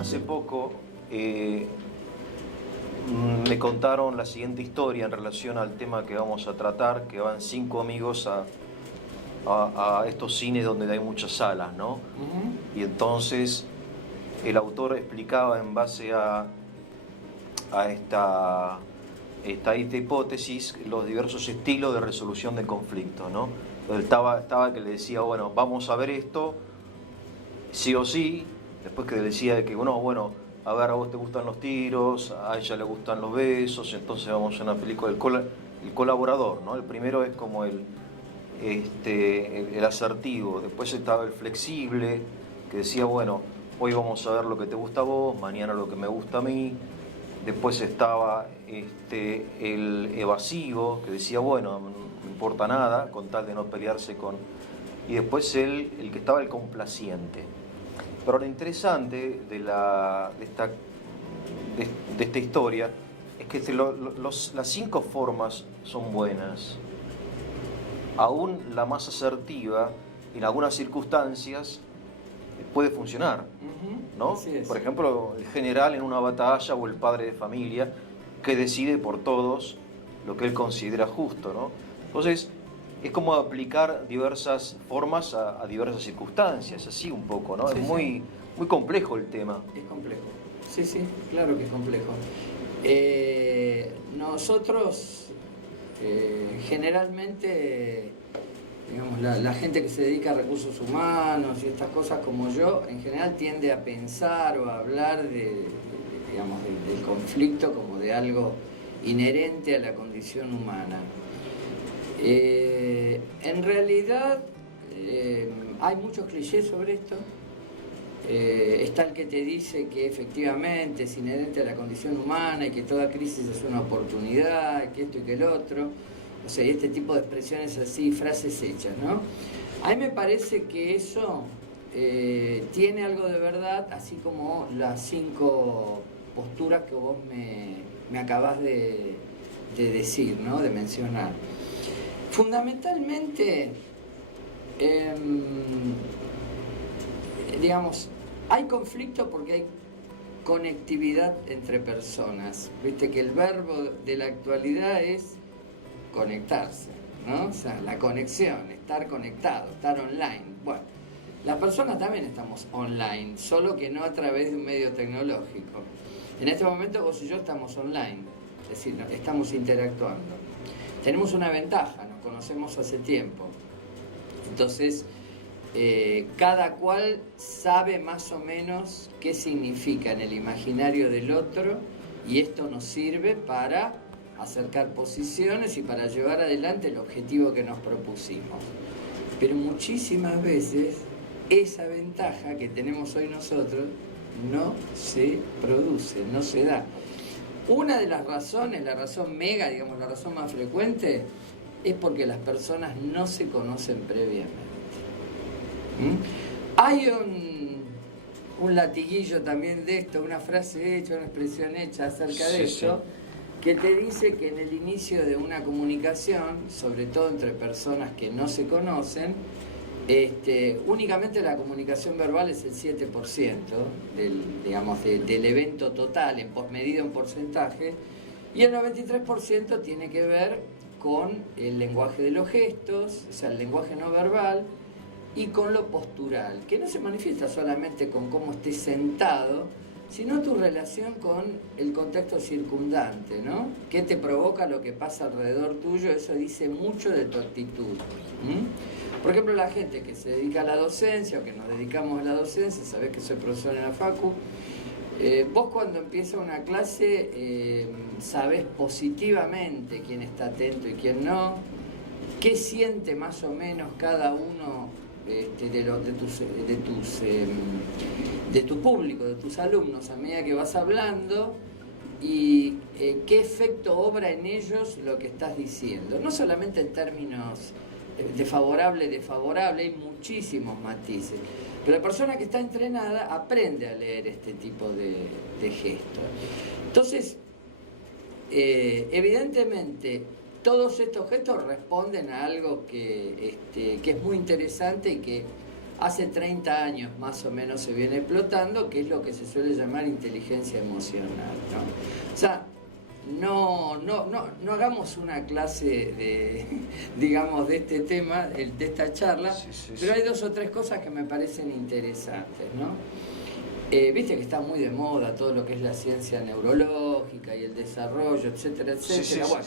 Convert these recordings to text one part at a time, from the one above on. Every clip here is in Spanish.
Hace poco me contaron la siguiente historia en relación al tema que vamos a tratar, que van 5 amigos a estos cines donde hay muchas salas, ¿no? Y entonces el autor explicaba en base a esta hipótesis los diversos estilos de resolución de conflictos, ¿no? Entonces estaba que le decía, bueno, vamos a ver esto, sí o sí, después que decía que, bueno, a ver, a vos te gustan los tiros, a ella le gustan los besos, entonces vamos a una película, el colaborador, ¿no? El primero es como el asertivo, después estaba el flexible, que decía, bueno, hoy vamos a ver lo que te gusta a vos, mañana lo que me gusta a mí. Después estaba el evasivo, que decía, bueno, no importa nada, con tal de no pelearse con... Y después el que estaba el complaciente. Pero lo interesante de esta historia es que las 5 formas son buenas. Aún la más asertiva, en algunas circunstancias, puede funcionar, ¿no? Así es. Por ejemplo, el general en una batalla o el padre de familia que decide por todos lo que él considera justo, ¿no? Entonces, es como aplicar diversas formas a diversas circunstancias, así un poco, ¿no? Sí, Es muy complejo el tema. Es complejo. Sí, sí, claro que es complejo. Nosotros generalmente, digamos, la gente que se dedica a recursos humanos y estas cosas como yo, en general tiende a pensar o a hablar digamos, del conflicto como de algo inherente a la condición humana. En realidad hay muchos clichés sobre esto. Está el que te dice que efectivamente es inherente a la condición humana y que toda crisis es una oportunidad, que esto y que el otro. O sea, y este tipo de expresiones así, frases hechas, ¿no? A mí me parece que eso tiene algo de verdad, así como las 5 posturas que vos me acabás de decir, ¿no? De mencionar. Fundamentalmente, digamos, hay conflicto porque hay conectividad entre personas. Viste que el verbo de la actualidad es conectarse, ¿no? O sea, la conexión, estar conectado, estar online. Bueno, las personas también estamos online, solo que no a través de un medio tecnológico. En este momento vos y yo estamos online, es decir, estamos interactuando. Tenemos una ventaja, nos conocemos hace tiempo. Entonces, cada cual sabe más o menos qué significa en el imaginario del otro y esto nos sirve para acercar posiciones y para llevar adelante el objetivo que nos propusimos. Pero muchísimas veces esa ventaja que tenemos hoy nosotros no se produce, no se da. Una de las razones, la razón mega, digamos, la razón más frecuente, es porque las personas no se conocen previamente. Hay un latiguillo también de esto, una frase hecha, una expresión hecha acerca de esto, que te dice que en el inicio de una comunicación, sobre todo entre personas que no se conocen, únicamente la comunicación verbal es el 7% del evento total, medido en porcentaje, y el 93% tiene que ver con el lenguaje de los gestos, o sea, el lenguaje no verbal, y con lo postural, que no se manifiesta solamente con cómo estés sentado, sino tu relación con el contexto circundante, ¿no? ¿Qué te provoca lo que pasa alrededor tuyo? Eso dice mucho de tu actitud. Por ejemplo, la gente que se dedica a la docencia o que nos dedicamos a la docencia, sabés que soy profesor en la facu, vos cuando empieza una clase sabés positivamente quién está atento y quién no, qué siente más o menos cada uno de tu público, de tus alumnos a medida que vas hablando y qué efecto obra en ellos lo que estás diciendo. No solamente en términos de favorable, desfavorable, hay muchísimos matices. Pero la persona que está entrenada aprende a leer este tipo de gestos. Entonces, evidentemente, todos estos gestos responden a algo que es muy interesante y que hace 30 años más o menos se viene explotando, que es lo que se suele llamar inteligencia emocional, ¿no? O sea, no hagamos una clase de, digamos, de este tema, de esta charla, pero hay 2 o 3 cosas que me parecen interesantes, ¿no? Viste que está muy de moda todo lo que es la ciencia neurológica y el desarrollo, etcétera, etcétera. Bueno,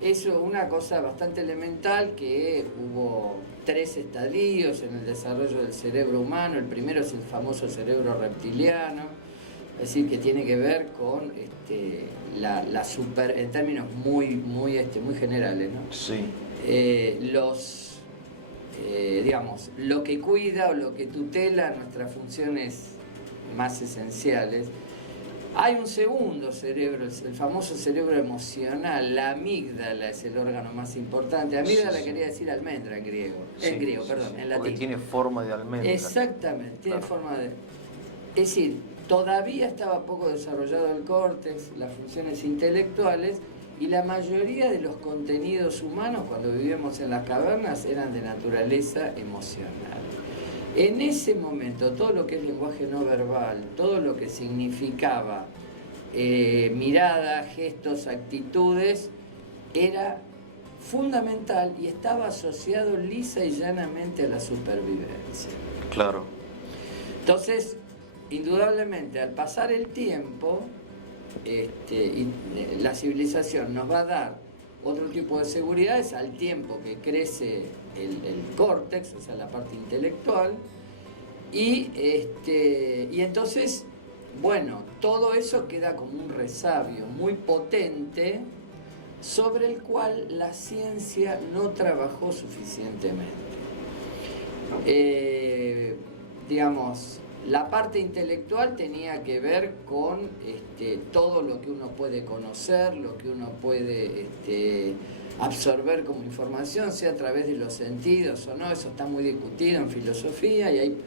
eso es una cosa bastante elemental, que hubo 3 estadios en el desarrollo del cerebro humano. El primero es el famoso cerebro reptiliano, es decir, que tiene que ver con la super, en términos muy generales, ¿no? Sí. Digamos, lo que cuida o lo que tutela nuestras funciones más esenciales. Hay un segundo cerebro, el famoso cerebro emocional. La amígdala es el órgano más importante. Amígdala quería decir almendra en griego. En latín. Porque tiene forma de almendra. Exactamente, tiene forma de... Es decir, todavía estaba poco desarrollado el córtex, las funciones intelectuales, y la mayoría de los contenidos humanos cuando vivíamos en las cavernas eran de naturaleza emocional. En ese momento, todo lo que es lenguaje no verbal, todo lo que significaba mirada, gestos, actitudes, era fundamental y estaba asociado lisa y llanamente a la supervivencia. Claro. Entonces, indudablemente, al pasar el tiempo, la civilización nos va a dar otro tipo de seguridades al tiempo que crece el córtex, o sea, la parte intelectual, y entonces, bueno, todo eso queda como un resabio muy potente sobre el cual la ciencia no trabajó suficientemente. Digamos, la parte intelectual tenía que ver con todo lo que uno puede conocer, lo que uno puede absorber como información, sea a través de los sentidos o no. Eso está muy discutido en filosofía y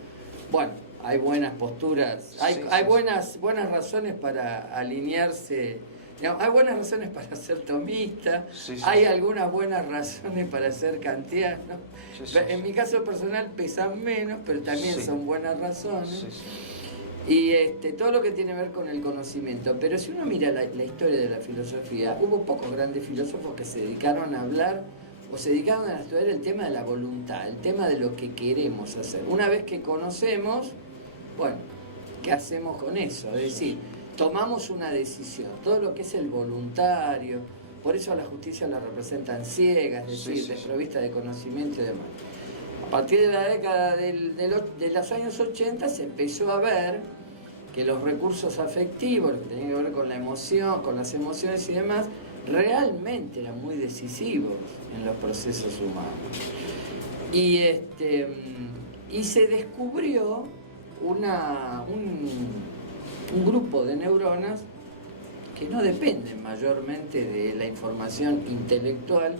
hay buenas posturas, hay buenas razones para alinearse, digamos, hay buenas razones para ser tomista, hay algunas buenas razones para ser kantiano. En mi caso personal pesan menos, pero también son buenas razones. Y todo lo que tiene que ver con el conocimiento. Pero si uno mira la historia de la filosofía, hubo pocos grandes filósofos que se dedicaron a hablar o se dedicaron a estudiar el tema de la voluntad, el tema de lo que queremos hacer. Una vez que conocemos, bueno, ¿qué hacemos con eso? Es decir, tomamos una decisión. Todo lo que es el voluntario, por eso a la justicia la representan ciega, es decir, desprovista de conocimiento y demás. A partir de la década de los años 80 se empezó a ver que los recursos afectivos, lo que tenían que ver con la emoción, con las emociones y demás, realmente eran muy decisivos en los procesos humanos. Y se descubrió un grupo de neuronas que no dependen mayormente de la información intelectual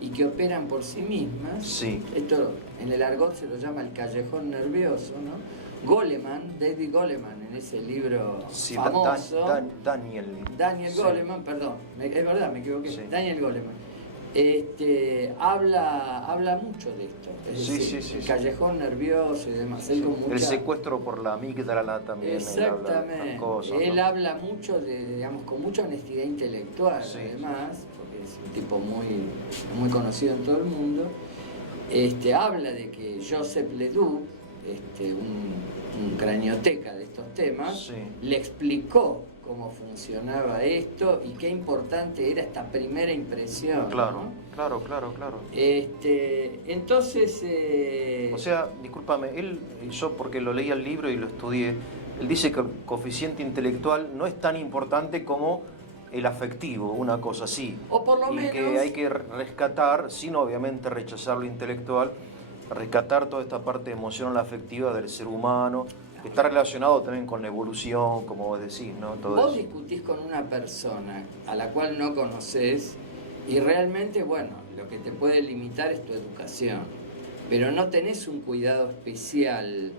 y que operan por sí mismas. Sí. Esto en el argot se lo llama el callejón nervioso, ¿no? David Goleman, en ese libro famoso. Daniel Goleman, perdón, es verdad, me equivoqué. Sí. Daniel Goleman. Habla mucho de esto. Es decir, el callejón nervioso y demás. Él con mucha... El secuestro por la amígdala también. Exactamente. Él habla mucho digamos, con mucha honestidad intelectual, además, porque es un tipo muy conocido en todo el mundo. Habla de que Joseph Ledoux, un cranioteca de estos temas, le explicó cómo funcionaba esto y qué importante era esta primera impresión. Claro, ¿no? claro. Entonces... O sea, discúlpame, yo porque lo leí el libro y lo estudié, él dice que el coeficiente intelectual no es tan importante como el afectivo, una cosa así. O por lo menos... que hay que rescatar, sin obviamente rechazar lo intelectual, rescatar toda esta parte emocional afectiva del ser humano, que está relacionado también con la evolución, como vos decís, ¿no? Todo vos eso. Discutís con una persona a la cual no conocés y realmente, bueno, lo que te puede limitar es tu educación, pero no tenés un cuidado especial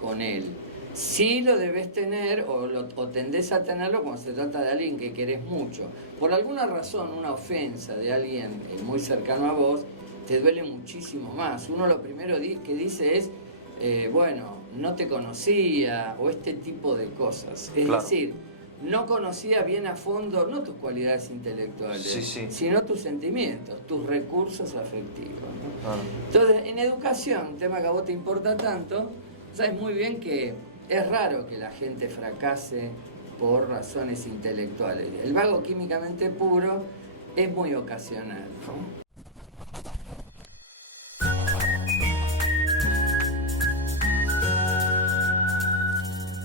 con él. Sí lo debes tener o tendés a tenerlo cuando se trata de alguien que querés mucho. Por alguna razón, una ofensa de alguien muy cercano a vos te duele muchísimo más. Uno lo primero que dice es, bueno, no te conocía, o este tipo de cosas. Es Claro. decir, no conocía bien a fondo, no tus cualidades intelectuales, Sí, sí. sino tus sentimientos, tus recursos afectivos, ¿no? Ah, Entonces, en educación, un tema que a vos te importa tanto, sabes muy bien que es raro que la gente fracase por razones intelectuales. El vago químicamente puro es muy ocasional, ¿no?